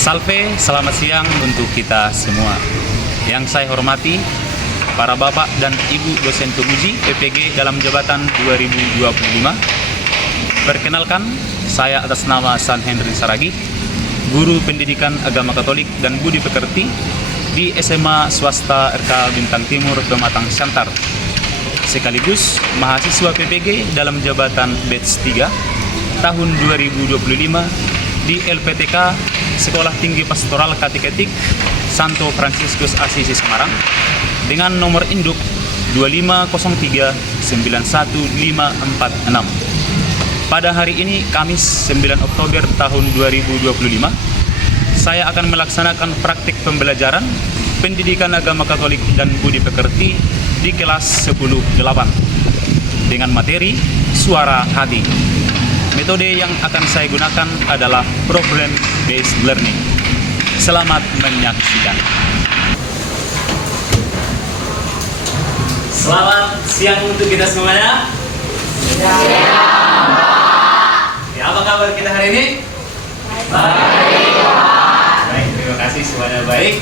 Salve, selamat siang untuk kita semua. Yang saya hormati, para bapak dan ibu dosen penguji PPG dalam jabatan 2025. Perkenalkan, saya atas nama San Henry Saragih, guru pendidikan agama Katolik dan budi pekerti di SMA swasta RK Bintang Timur Pematang Siantar. Sekaligus mahasiswa PPG dalam jabatan batch 3 tahun 2025 di LPTK Sekolah Tinggi Pastoral Kateketik Santo Fransiskus Asisi Semarang dengan nomor induk 250391546. Pada hari ini Kamis 9 Oktober tahun 2025, saya akan melaksanakan praktik pembelajaran pendidikan agama Katolik dan budi pekerti di kelas 10-8 dengan materi suara hati. Metode yang akan saya gunakan adalah Problem Based Learning. Selamat menyaksikan. Selamat siang untuk kita semuanya. Siang. Ya, apa kabar kita hari ini? Baik. Baik, terima kasih semuanya baik.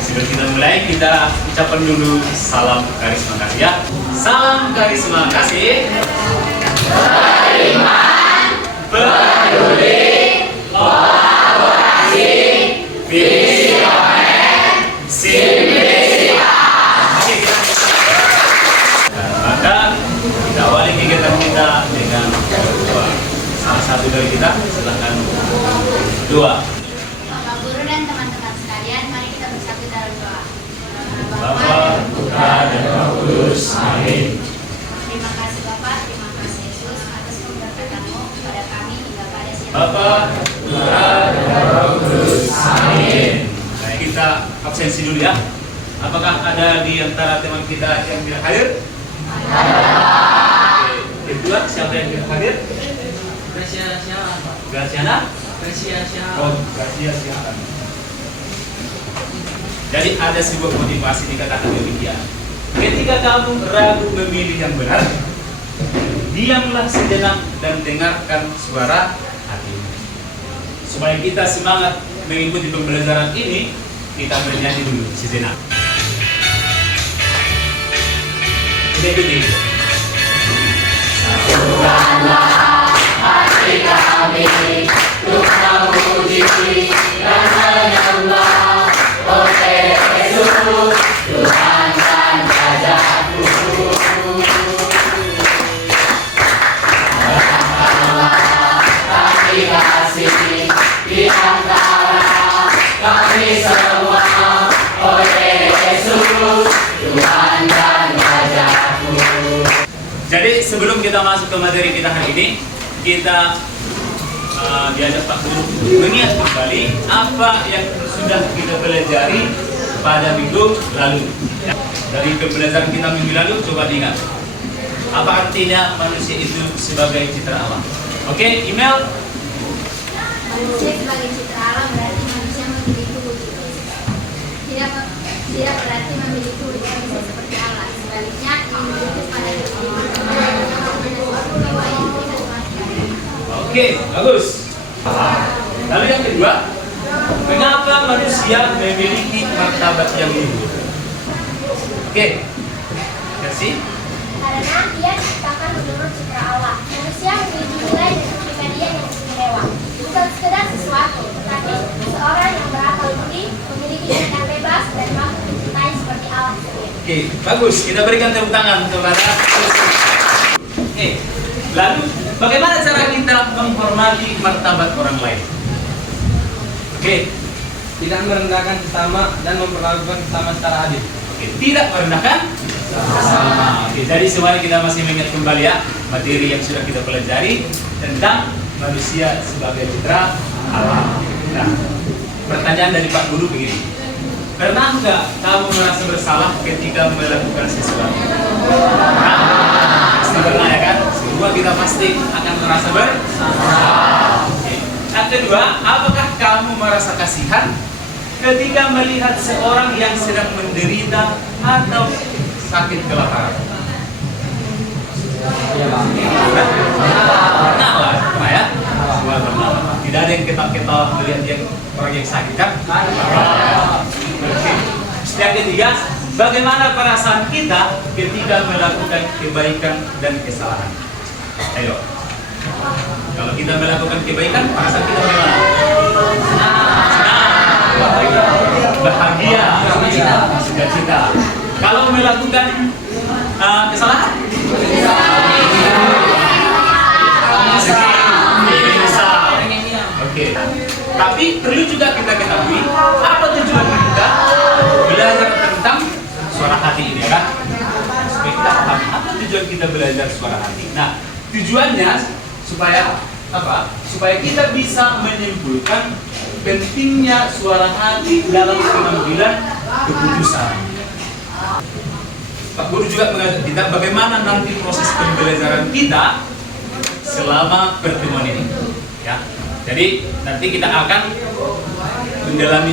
Sebelum kita mulai, kita ucapkan dulu salam karisma kasih ya. Salam karisma kasih. Beriman, peduli, kolaborasi, visioner, simplisitas. Maka kita awali kegiatan kita dengan doa. Salah satu dari kita, silakan doa. Bapak Guru dan teman-teman sekalian, mari kita bersatu dalam doa. Bapa, Putra, dan Roh Kudus. Amin. Terima kasih Bapak, terima kasih Yesus atas pemberkatan-Mu kepada kami hingga pada siang. Bapa, Putra, dan Roh Kudus. Amin. Baik, kita absensi dulu ya. Apakah ada di antara teman kita yang tidak hadir? Ada. Kedua, siapa yang tidak hadir? Graciana? Oh, Gracia siapa? Jadi ada sebuah motivasi dikatakan demikian. Ketika kamu ragu memilih yang benar, diamlah sejenak dan dengarkan suara hatimu. Supaya kita semangat mengikuti pembelajaran ini, kita bernyanyi dulu sejenak. Ikuti. Satukanlah hati kami untuk memuji dan menyembah Oh Yesus, Tuhan dan Rajaku. Berangkatlah kami kasih di antara kami semua Oh Yesus, Tuhan dan Rajaku. Jadi sebelum kita masuk ke materi kita hari ini, kita diajak Pak Guru mengingat kembali apa yang sudah kita pelajari pada minggu lalu. Dari pembelajaran kita minggu lalu, coba diingat apa artinya manusia itu sebagai citra Allah. Oke, email. Manusia sebagai citra Allah berarti manusia memiliki wujud fisik. Tidak berarti memiliki wujud fisik seperti Allah. Sebaliknya, individu pada diri Oke, bagus. Lalu yang kedua, mengapa manusia memiliki martabat yang luhur? Oke, kasih. Karena dia diciptakan menurut citra Allah. Manusia memiliki nilai dan kepribadian yang istimewa. Bukan sekedar sesuatu, tetapi seorang yang berakal budi, memiliki tindakan bebas dan mampu mencintai seperti Allah sendiri. Oke, bagus. Kita berikan tepuk tangan kepada. Oke, lalu bagaimana cara kita menghormati martabat orang lain? Oke, Tidak merendahkan sesama dan memperlakukan sesama secara adil. oke, tidak merendahkan sesama. Oke, jadi semuanya kita masih mengingat kembali ya materi yang sudah kita pelajari tentang manusia sebagai citra Allah. Nah, pertanyaan dari Pak Guru begini. Pernah nggak kamu merasa bersalah ketika melakukan sesuatu? Pasti pernah ya kan? Semua kita pasti akan merasa bersalah. Oke. Yang kedua, apakah kamu merasa kasihan ketika melihat seorang yang sedang menderita atau sakit kelaparan? Pernah lah, pernah ya? Semua pernah. Tidak ada yang ketawa-ketawa melihat yang orang yang sakit kan? Oke. Yang ketiga, bagaimana perasaan kita ketika melakukan kebaikan dan kesalahan? Ayo. Kalau kita melakukan kebaikan, perasaan kita bagaimana? Bahagia, sukacita. Kalau melakukan kesalahan, menyesal. Oke. Tapi perlu juga kita ketahui apa tujuan kita belajar tentang suara hati ini, kan? Supaya kita pahami apa tujuan kita belajar suara hati. Nah, tujuannya supaya apa? Supaya kita bisa menyimpulkan pentingnya suara hati dalam pengambilan keputusan. Pak Guru juga mengajar kita bagaimana nanti proses pembelajaran kita selama pertemuan ini. Ya, jadi nanti kita akan mendalami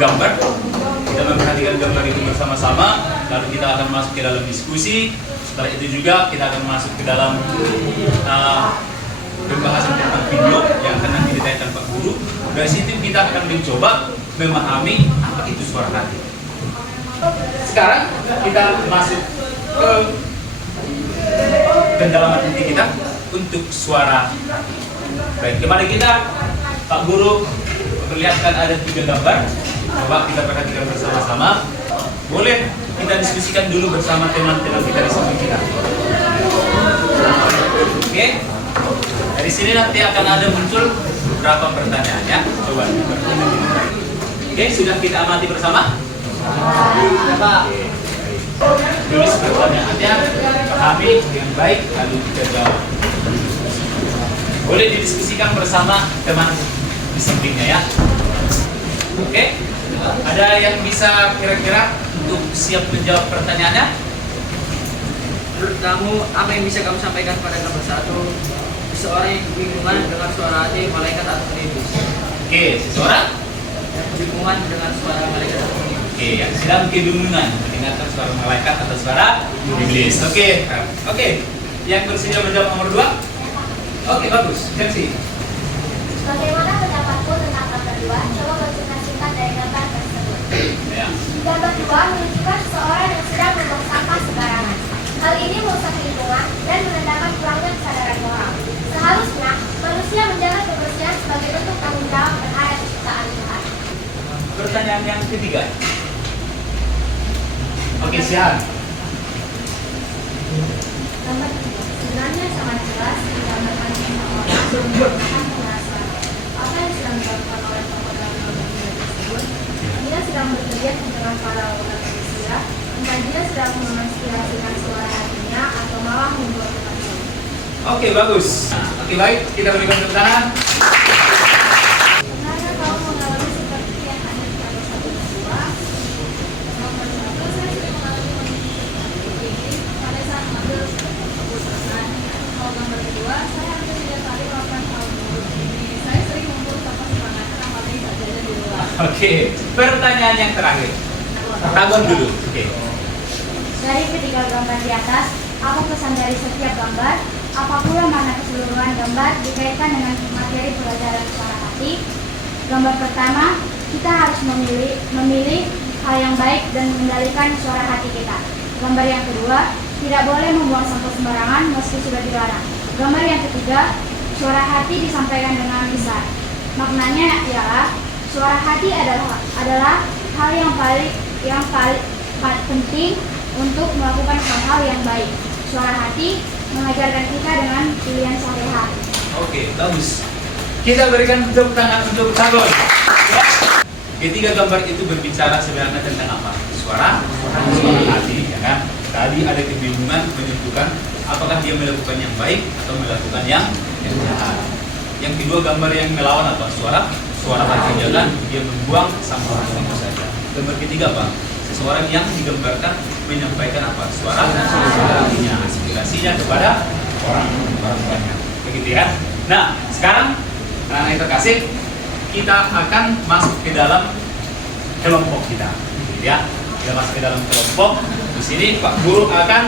gambar, kita memperhatikan gambar itu bersama-sama, lalu kita akan masuk ke dalam diskusi. Setelah itu juga kita akan masuk ke dalam pembahasan tentang video yang akan nanti ditayangkan Pak Guru. Dari situ kita akan mencoba memahami apa itu suara hati. Sekarang kita masuk ke pendalaman inti kita untuk suara hati. Baik, kepada kita Pak Guru memperlihatkan ada 3 gambar. Coba kita perhatikan bersama-sama. Boleh kita diskusikan dulu bersama teman-teman kita di samping kita. Oke. Dari sini nanti akan ada muncul beberapa pertanyaan, ya. Coba. Oke, sudah kita amati bersama? Oke. Tulis pertanyaannya, pahami yang baik, lalu kita jawab. Boleh didiskusikan bersama teman di sampingnya, ya. Oke. Ada yang bisa kira-kira untuk siap menjawab pertanyaannya? Menurut kamu, apa yang bisa kamu sampaikan pada gambar 1? Seseorang yang kebingungan dengan suara hati malaikat atau iblis. Oke, seseorang Yang kebingungan dengan suara malaikat atau iblis. Oke, yang sedang kebingungan mendengarkan suara malaikat atau suara iblis. Oke. Yang bersedia menjawab nomor 2? Oke, bagus. Chelsea. Bagaimana pendapatku tentang gambar 2? Coba baca singkat dari gambar tersebut. Ya. Gambar 2 menunjukkan seseorang yang sedang membuang sampah sembarangan. Hal ini merusak lingkungan dan menandakan kurangnya kesadaran moral. Seharusnya manusia menjaga kebersihan sebagai bentuk tanggung jawab terhadap ciptaan Tuhan. Pertanyaan yang ketiga. Oke, Sihan. Gambar 3 sebenarnya sangat jelas digambarkan seseorang yang menggunakan penghasilan. Apa yang sedang dilakukan oleh tokoh dalam gambar tersebut? Dia sedang bekerja dengan para umat manusia, entah dia sedang menginspirasikan suara hatinya atau malah membuat kekacauan. Oke, bagus. Oke, baik. Kita berikan tepuk tangan. Sebenarnya kamu mengalami seperti yang ada di gambar 1 dan 2. Gambar 1 saya sering mengalami kondisi seperti ini pada saat mengambil keputusan. Kalau gambar kedua, saya hampir setiap kali melakukan hal buruk ini. Saya sering membuat sampah sembarangan apalagi saat jajan di luar. Oke, pertanyaan yang terakhir. Tabon dulu. Oke. Dari ketiga gambar di atas, apa pesan dari setiap gambar? Apa pula makna keseluruhan gambar dikaitkan dengan materi pelajaran suara hati? Gambar pertama, kita harus memilih hal yang baik dan mengendalikan suara hati kita. Gambar yang kedua, tidak boleh membuang sampah sembarangan meski sudah dilarang. Gambar yang ketiga, suara hati disampaikan dengan lisan. Maknanya ialah suara hati adalah hal yang paling penting untuk melakukan hal-hal yang baik. Suara hati mengajarkan kita dengan pilihan sehari-hari. Oke, bagus. Kita berikan tepuk tangan untuk Tabon. Ya. Ketiga gambar itu berbicara sebenarnya tentang apa? Suara hati, ya kan? Tadi ada kebingungan menentukan apakah dia melakukan yang baik atau melakukan yang jahat. Yang kedua gambar yang melawan apa? Suara hatinya kan dia membuang sampah itu saja. Gambar ketiga apa? Seseorang yang digambarkan menyampaikan apa? Suara hatinya, aspirasinya kepada orang banyak. Begitu ya. Nah, sekarang anak-anak yang terkasih, kita akan masuk ke dalam kelompok kita. Gitu ya. Kita masuk ke dalam kelompok. Di sini Pak Guru akan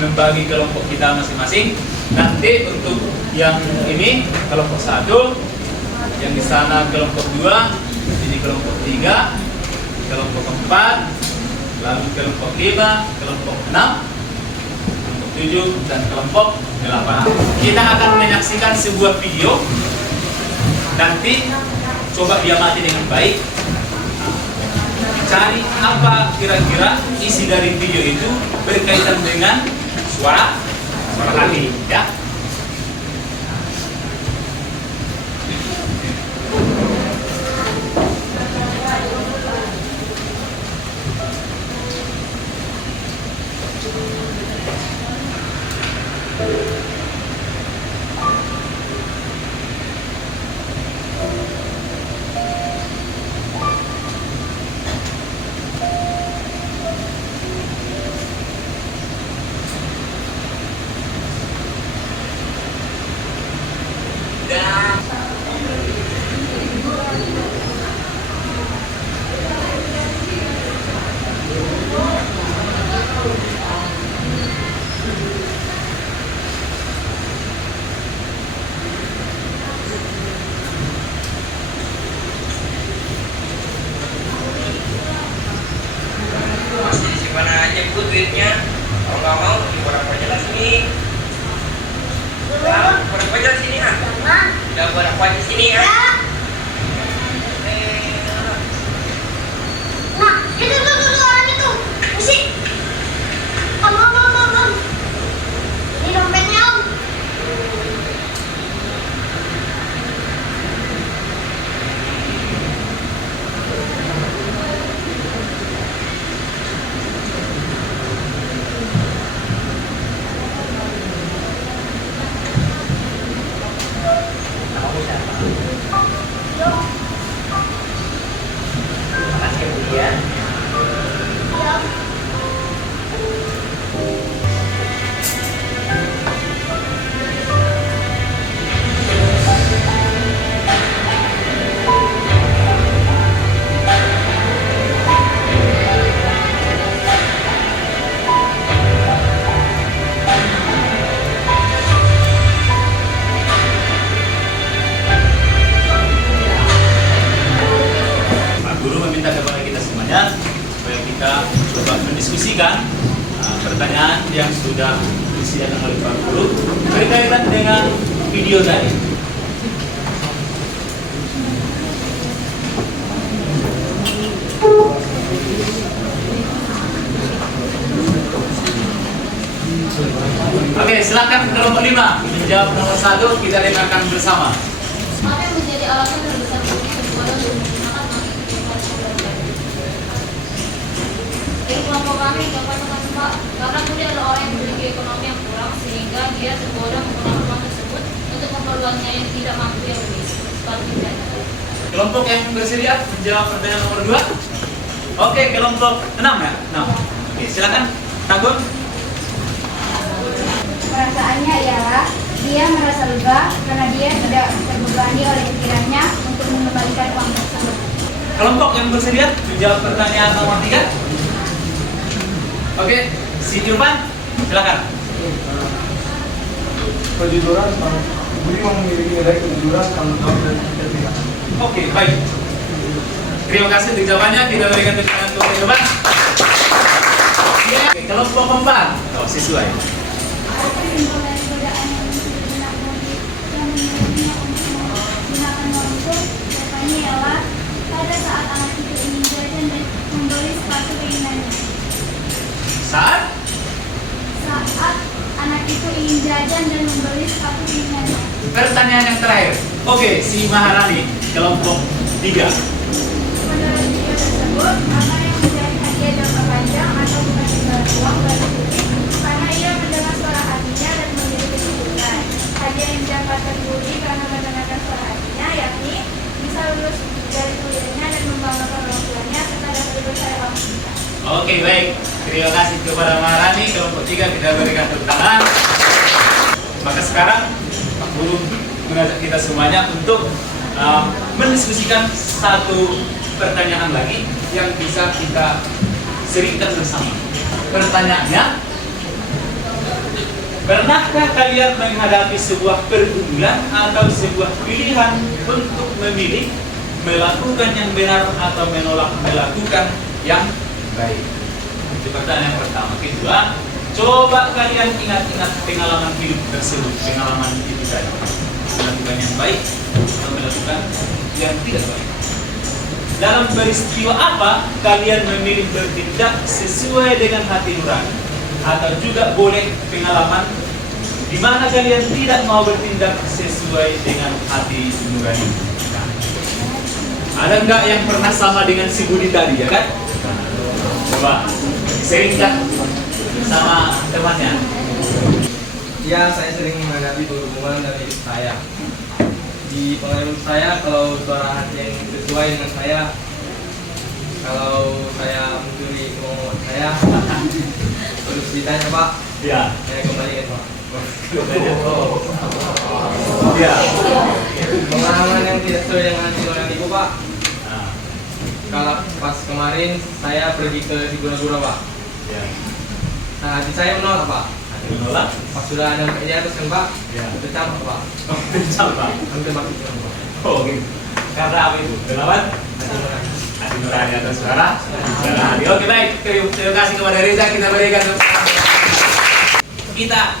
membagi kelompok kita masing-masing. Nanti untuk yang ini kelompok 1, Yang di sana kelompok 2, ini kelompok 3, kelompok 4, lalu kelompok 5, kelompok 6, kelompok 7, dan kelompok 8. Kita akan menyaksikan sebuah video. Nanti coba diamati dengan baik. Cari apa kira-kira isi dari video itu berkaitan dengan suara hati, ya. Mana aja bu duitnya? Kalau nggak mau, dibuat aja lah sini. Buat apa aja sini ah? Udah buat apa aja sini ah? Nah, itu tuh orang itu. Musik. Om. Ini dompetnya, Om. Makasih bu ya. Pak Guru meminta kepada kita semuanya supaya kita coba mendiskusikan pertanyaan yang sudah disediakan oleh Pak Guru berkaitan dengan video tadi. Oke, silakan kelompok 5 menjawab nomor 1, kita dengarkan bersama. Apa yang menjadi alasan terbesar bagi sebuah untuk menggunakan dari kelompok kami, Pak, karena Budi adalah orang yang memiliki ekonomi yang kurang sehingga dia tergoda menggunakan uang tersebut untuk keperluannya yang tidak mampu yang lebih seperti dana. Kelompok yang bersedia menjawab pertanyaan nomor 2. Oke, kelompok 6 ya? 6. Oke, silakan. Tagun. Perasaannya ialah dia merasa lega karena dia tidak terbebani oleh pikirannya untuk mengembalikan uang tersebut. Kelompok yang bersedia menjawab pertanyaan nomor 3. Oke, si Julpan, silakan. Kejujuran, Budi memiliki nilai kejujuran, tanggung jawab dan etika. Oke, baik. Terima kasih untuk jawabannya. Kita berikan tepuk tangan untuk Julpan. Oke, kelompok 4. Oh, sesuai. Apa simbol dari godaan yang digunakan yang menyuruhnya untuk menggunakan uang itu? Jawabannya ialah pada saat anak itu ingin jajan dan membeli sepatu keinginannya. Saat Saat anak itu ingin jajan dan membeli sepatu keinginannya. pertanyaan yang terakhir. Oke, si Maharani, kelompok 3. Menurut video tersebut, apa yang menjadi hadiah jangka panjang atau bukan imbalan uang bagi Budi karena ia mendengar suara hatinya dan memiliki kejujuran. Hadiah yang didapatkan Budi karena mendengarkan suara hatinya yakni bisa lulus dari kuliahnya dan membanggakan orang tuanya serta dapat dipercaya orang kita. Oke, baik. Terima kasih kepada Maharani, kelompok 3 kita berikan tepuk tangan. Maka sekarang Pak Guru mengajak kita semuanya untuk mendiskusikan satu pertanyaan lagi yang bisa kita seringkan bersama. Pertanyaannya, Pernahkah kalian menghadapi sebuah pergumulan atau sebuah pilihan untuk memilih melakukan yang benar atau menolak melakukan yang baik? Itu pertanyaan yang pertama. Kedua, coba kalian ingat-ingat pengalaman hidup tersebut, pengalaman itu tadi. Melakukan yang baik atau melakukan yang tidak baik. Dalam peristiwa apa kalian memilih bertindak sesuai dengan hati nurani? Atau juga boleh pengalaman di mana kalian tidak mau bertindak sesuai dengan hati nurani? Nah, ada nggak yang pernah sama dengan si Budi tadi, ya kan? Coba, sering nggak sama temannya? Ya, saya sering menghadapi hubungan dari hidup saya. Di pengalaman saya, kalau suara hati yang sesuai dengan saya, kalau saya mencuri uang saya, terus ditanya Pak, Ya. saya kembalikan Pak. Ya. Pengalaman yang tidak sesuai dengan hati nurani Ibu Pak. Nah, Kalau pas kemarin saya pergi ke Sigura-gura Pak. ya. Nah, hati saya menolak Pak. Menolak? Pas sudah ada di atas kan Pak, Ya. tercampur Pak. Oh, Pak. Hampir mati Pak. Oh, gitu. Karena apa itu? Kenapa? Hati nurani. Hati nurani atau suara hati. Oke, baik. Terima kasih kepada Reza. Kita berikan kita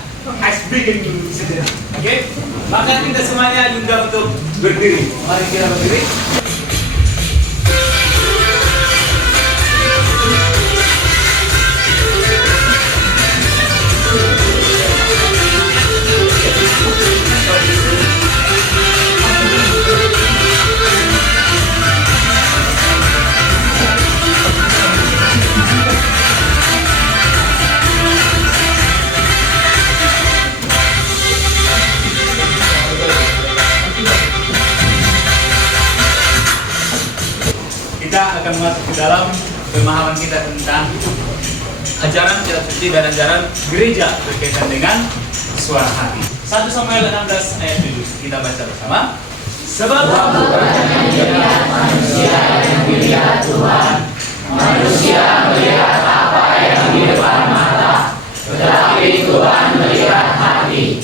ice breaking dulu saja. Oke? Maka kita semuanya diundang untuk berdiri. Mari kita berdiri. Kita akan masuk ke dalam pemahaman kita tentang ajaran kitab suci dan ajaran gereja berkaitan dengan suara hati. 1 Samuel 16 ayat 7 kita baca bersama. Sebab manusia yang dilihat Tuhan, manusia melihat apa yang di depan mata, tetapi Tuhan melihat hati.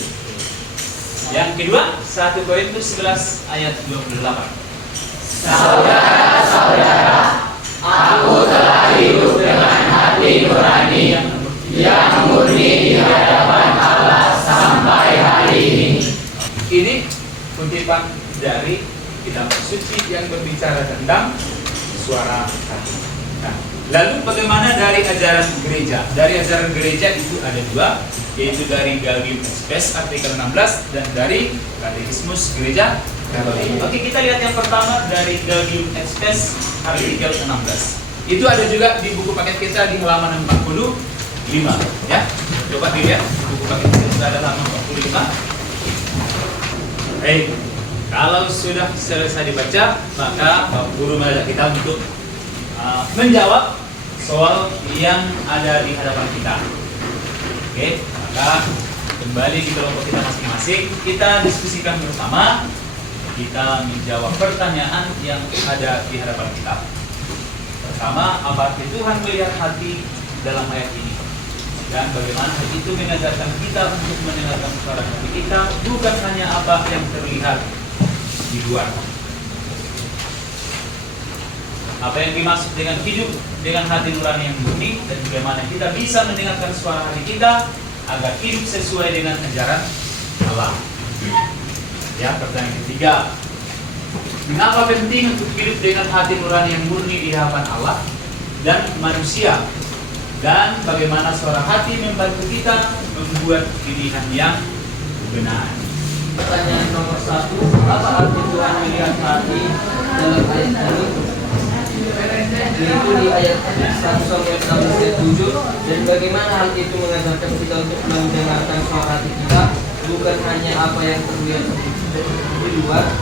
Yang kedua, 1 Korintus 11 ayat 28. Saudara-saudara, aku telah hidup dengan hati nurani yang murni di hadapan Allah sampai hari ini. Ini kutipan dari kitab suci yang berbicara tentang suara hati. Nah, lalu bagaimana dari ajaran gereja? Dari ajaran gereja itu ada dua, yaitu dari Gaudium et Spes artikel 16 dan dari Katekismus Gereja Katolik. Oke, kita lihat yang pertama dari Gaudium et Spes artikel 16. Itu ada juga di buku paket kita di halaman 45, ya. Coba dilihat buku paket kita sudah ada halaman 45. Baik, kalau sudah selesai dibaca, maka Bapak Guru mengajak kita untuk menjawab soal yang ada di hadapan kita. Oke, maka kembali di kelompok kita masing-masing, kita diskusikan bersama, kita menjawab pertanyaan yang ada di hadapan kita. Pertama, apa arti Tuhan melihat hati dalam ayat ini? Dan bagaimana hal itu mengajarkan kita untuk mendengarkan suara hati kita, bukan hanya apa yang terlihat di luar. Apa yang dimaksud dengan hidup dengan hati nurani yang murni, dan bagaimana kita bisa mendengarkan suara hati kita agar hidup sesuai dengan ajaran Allah. Ya, pertanyaan ketiga, mengapa penting untuk hidup dengan hati nurani yang murni di hadapan Allah dan manusia? Dan bagaimana suara hati membantu kita membuat pilihan yang benar? Pertanyaan nomor 1, apa arti Tuhan melihat hati dalam ayat ini? Yaitu di ayat 1 Samuel 16 ayat 7. Dan bagaimana hal itu mengajarkan kita untuk mendengarkan suara hati kita, bukan hanya apa yang terlihat di luar.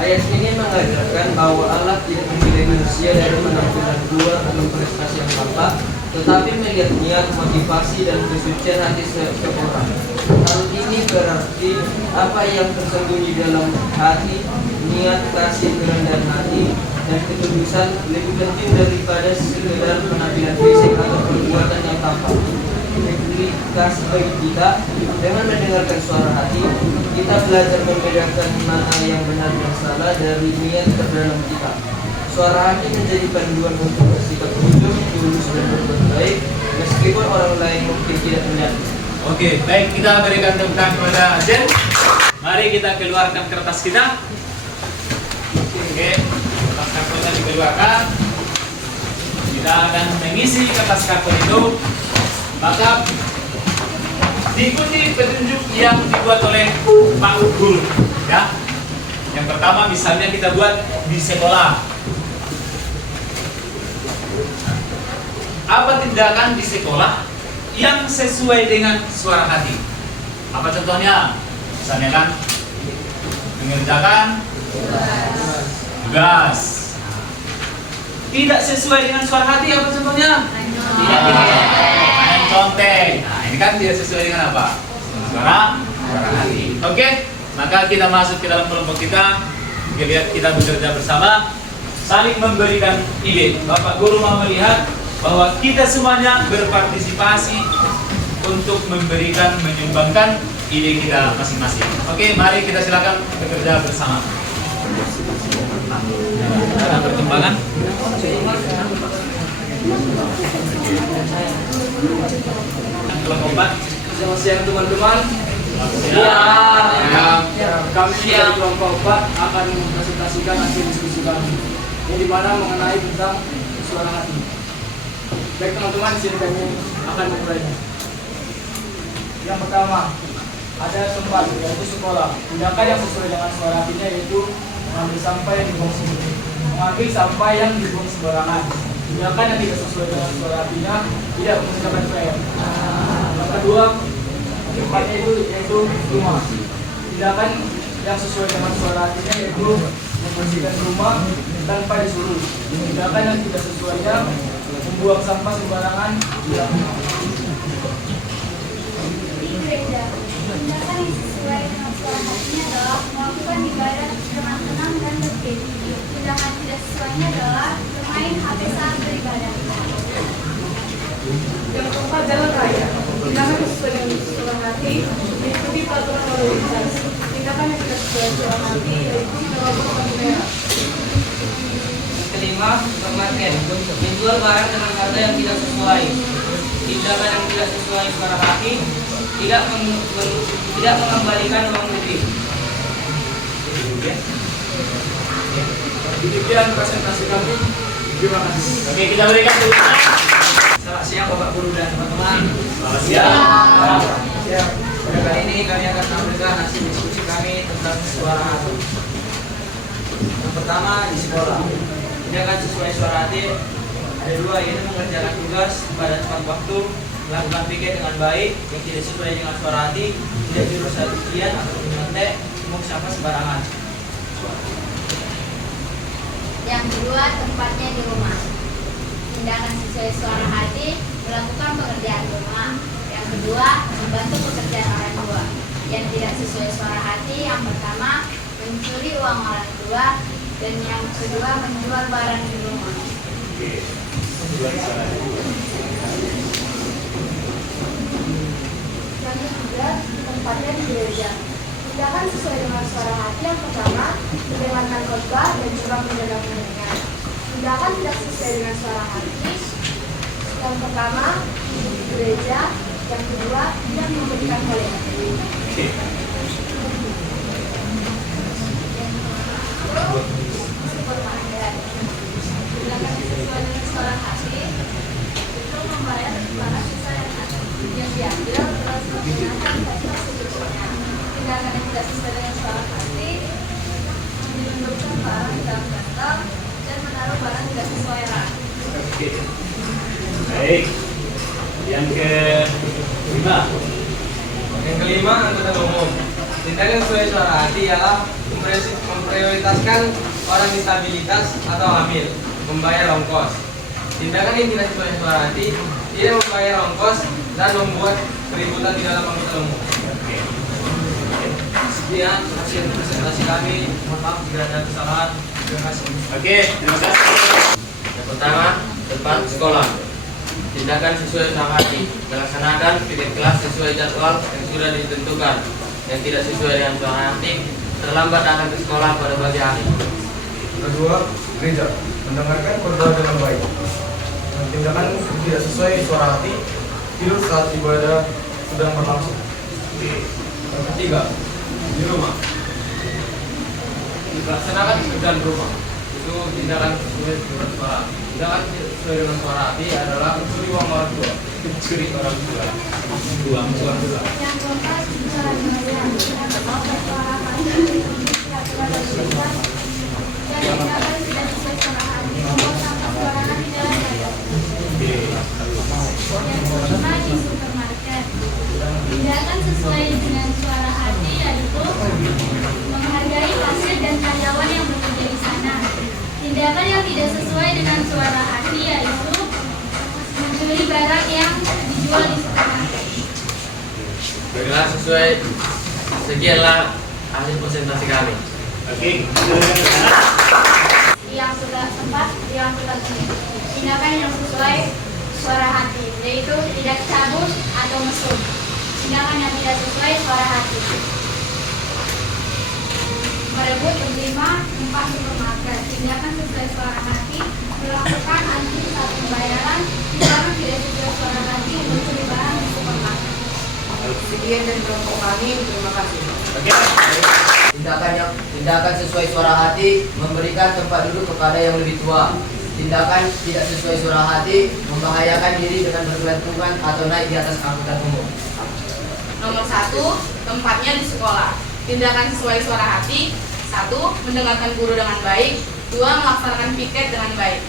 Ayat ini mengajarkan bahwa Allah tidak memilih manusia dari penampilan luar atau prestasi yang tampak, tetapi melihat niat, motivasi, dan kesucian hati seseorang. Hal ini berarti apa yang tersembunyi dalam hati, niat, kasih, kerendahan hati, dan ketudusan lebih penting daripada sekedar penampilan fisik atau perbuatan yang tampak. integritas bagi kita. Dengan mendengarkan suara hati, kita belajar membedakan mana yang benar dan salah dari niat terdalam kita. Suara hati menjadi panduan untuk bersikap jujur, tulus dan berbuat baik, meskipun orang lain mungkin tidak melihat. Oke, baik, kita berikan tepuk tangan kepada Jen. Mari kita keluarkan kertas kita. Oke, kertas kartonnya dikeluarkan. Kita akan mengisi kertas karton itu. Maka diikuti petunjuk yang dibuat oleh Pak Guru. Ya. Yang pertama misalnya kita buat di sekolah. Apa tindakan di sekolah yang sesuai dengan suara hati? Apa contohnya? Misalnya kan mengerjakan tugas. Tidak sesuai dengan suara hati, apa contohnya? Tidak main contek. Nah, ini kan tidak sesuai dengan apa? Suara hati. Oke, maka kita masuk ke dalam kelompok kita. Kita bekerja bersama, saling memberikan ide. Bapak Guru mau melihat bahwa kita semuanya berpartisipasi untuk menyumbangkan ide kita masing-masing. Oke, mari kita silakan bekerja bersama. Ada perkembangan? Kelompok 4. Selamat siang teman-teman. Kami dari kelompok 4 akan mempresentasikan hasil diskusi kami, yang dimana mengenai tentang suara hati. Baik teman-teman, di sini kami akan memulainya. Yang pertama, ada tempat, yaitu sekolah. Tindakan yang sesuai dengan suara hatinya yaitu mengambil sampah yang dibuang sembarangan. Mengambil sampah yang dibuang sembarangan. Tindakan yang tidak sesuai dengan suara hatinya tidak menggunakan PR. Yang kedua, tempatnya itu yaitu rumah. Tindakan yang sesuai dengan suara hatinya yaitu membersihkan rumah tanpa disuruh. Tindakan yang tidak sesuainya membuang sampah sembarangan di dalam rumah. Di gereja, tindakan yang sesuai dengan suara hatinya adalah melakukan ibadah dengan tenang dan tertib. Tindakan tidak sesuainya adalah bermain HP saat beribadah. Yang keempat, jalan raya. Tindakan yang sesuai dengan suara hati mengikuti peraturan lalu lintas. Tindakan yang tidak sesuai suara hati yaitu menerobos lampu merah. Kelima, supermarket. Menjual barang dengan harga yang tidak sesuai. Tindakan yang tidak sesuai suara hati tidak mengembalikan uang lebih. Demikian presentasi kami. Terima kasih. Oke, kita berikan tepuk tangan. Selamat siang Bapak Guru dan teman-teman. Selamat siang. Pada kali ini kami akan memberikan hasil diskusi kami tentang suara hati. Yang pertama, di sekolah. Tindakan sesuai suara hati ada dua, yaitu mengerjakan tugas pada tepat waktu, melakukan piket dengan baik. Yang tidak sesuai dengan suara hati tidak jurusan ujian atau menyontek, membuang sampah sembarangan. Yang kedua, tempatnya di rumah. Tindakan sesuai suara hati melakukan pekerjaan rumah. Yang kedua, membantu pekerjaan orang tua. Yang tidak sesuai suara hati, yang pertama mencuri uang orang tua, dan yang kedua menjual barang di rumah. Yang ketiga, tempatnya di gereja. Tindakan sesuai dengan suara hati, yang pertama mendengarkan khotbah dan juga menjaga pendengar. Tindakan tidak sesuai dengan suara hati, yang pertama di gereja, yang kedua tidak memberikan koleksi. Tindakan sesuai dengan suara hati itu membayar para siswa yang diambil terus menggunakan fasilitas sebelumnya. Tindakan yang tidak sesuai dengan suara hati menyelundupkan barang di dalam kantong dan menaruh barang tidak sesuai rak. Oke. Baik. Yang kelima. Yang kelima, angkutan umum. Tindakan sesuai suara hati ialah memprioritaskan orang disabilitas atau hamil, membayar ongkos. Tindakan yang tidak sesuai suara hati tidak membayar ongkos dan membuat keributan di dalam angkutan umum. Sekian hasil presentasi kami. Mohon maaf jika ada kesalahan. Terima kasih. Oke, terima kasih. Yang pertama, tempat sekolah. Tindakan sesuai suara hati. Melaksanakan piket kelas sesuai jadwal yang sudah ditentukan. Yang tidak sesuai dengan suara hati terlambat datang ke sekolah pada pagi hari. Kedua, gereja. Mendengarkan khotbah dengan baik. Tindakan tidak sesuai suara hati, tidur saat ibadah sedang berlangsung. Yang ketiga, di rumah. Laksanakan pekerjaan rumah. Itu tindakan sesuai dengan suara. Tindakan sesuai dengan suara hati adalah mencuri uang orang tua. Mencuri orang tua. Uang orang tua. Yang keempat, bicara dengan yang suara hati tidak terlalu besar dan tindakan tidak sesuai suara hati membuat sampah suara hati dalam badan. Yang kelima, di supermarket. Tindakan sesuai dengan suara hati yaitu menghargai pasien dan karyawan yang bekerja di sana. Tindakan yang tidak sesuai dengan suara hati yaitu mencuri barang yang dijual di supermarket. Baiklah, sesuai sekianlah hasil presentasi kami. Oke. Yang keempat, yang kelima. Tindakan yang sesuai suara hati, yaitu tidak cabut atau mesum. Tindakan yang tidak sesuai suara hati. Merebut menerima tempat supermarket. Tindakan sesuai suara hati. Melakukan antri saat pembayaran. Tindakan tidak sesuai suara hati. Mencuri barang di supermarket. Sekian dari kelompok kami, terima kasih. Oke. Tindakan sesuai suara hati, memberikan tempat duduk kepada yang lebih tua. Tindakan tidak sesuai suara hati, membahayakan diri dengan bergelantungan atau naik di atas angkutan umum. Nomor 1, tempatnya di sekolah. Tindakan sesuai suara hati. 1. Mendengarkan guru dengan baik. 2. Melaksanakan piket dengan baik.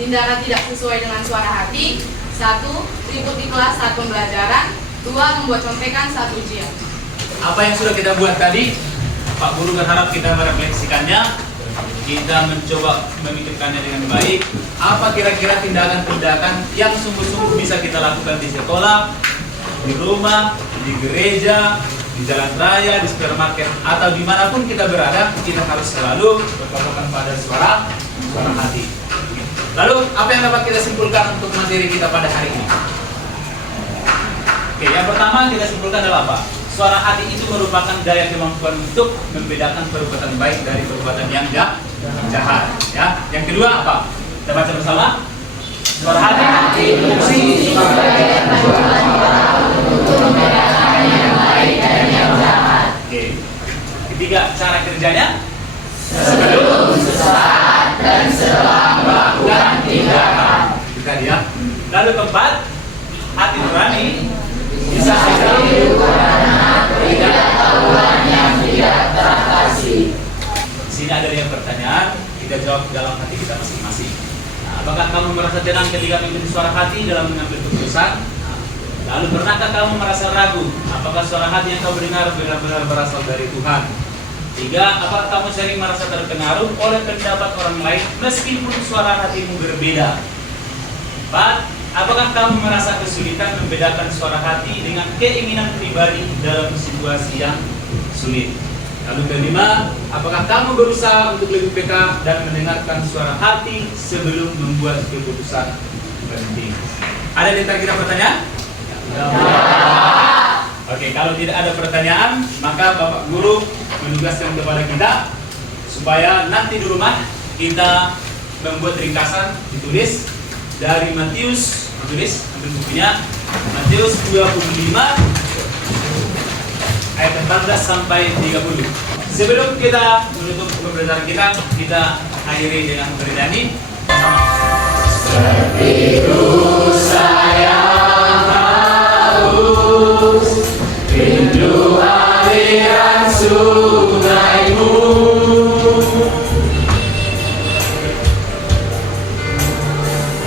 Tindakan tidak sesuai dengan suara hati. 1. Ribut di kelas saat pembelajaran. 2. Membuat contekan saat ujian. Apa yang sudah kita buat tadi, Pak Guru berharap kita merefleksikannya, kita mencoba memikirkannya dengan baik. Apa kira-kira tindakan-tindakan yang sungguh-sungguh bisa kita lakukan di sekolah, di rumah, di gereja, di jalan raya, di supermarket, atau dimanapun kita berada, kita harus selalu berpatokan pada suara hati. Lalu, apa yang dapat kita simpulkan untuk materi kita pada hari ini? Oke, yang pertama kita simpulkan adalah apa? Suara hati itu merupakan daya kemampuan untuk membedakan perbuatan baik dari perbuatan yang jahat. Ya. Yang kedua apa? Kita baca bersama. Suara hati berfungsi sebagai perbuatan untuk membedakan yang baik dan yang jahat. Oke. Ketiga, cara kerjanya sebelum, sesaat, dan setelah melakukan tindakan. Kita lihat. Lalu keempat, hati nurani bisa hidup karena ketidaktahuan yang tidak teratasi. Di sini ada yang pertanyaan, kita jawab dalam hati kita masing-masing. Nah, apakah kamu merasa tenang ketika mengikuti suara hati dalam mengambil keputusan? Lalu pernahkah kamu merasa ragu? Apakah suara hati yang kau dengar benar-benar berasal dari Tuhan? 3. Apakah kamu sering merasa terpengaruh oleh pendapat orang lain meskipun suara hatimu berbeda? 4. Apakah kamu merasa kesulitan membedakan suara hati dengan keinginan pribadi dalam situasi yang sulit? Lalu kelima, apakah kamu berusaha untuk lebih peka dan mendengarkan suara hati sebelum membuat keputusan penting? Ada di antara kita pertanyaan? Ya. Oke, kalau tidak ada pertanyaan, maka Bapak Guru menugaskan kepada kita supaya nanti di rumah kita membuat ringkasan, ditulis dari Matius, tulis ambil bukunya, Matius 25 ayat 14 sampai 30. Sebelum kita menutup pembelajaran kita akhiri dengan bernyanyi Sepiku sayang haus, rindu aliran sungaimu.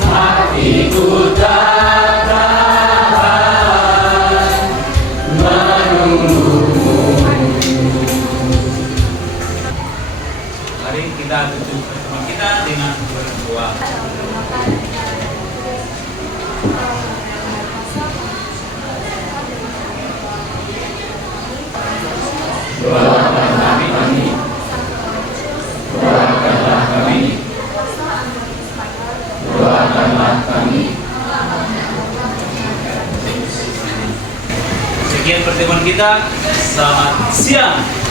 Hatiku tak tahan menunggumu. Mari kita tutup pertemuan kita dengan berdoa. Doakanlah kami, doakanlah kami, doakanlah kami. kita, selamat siang.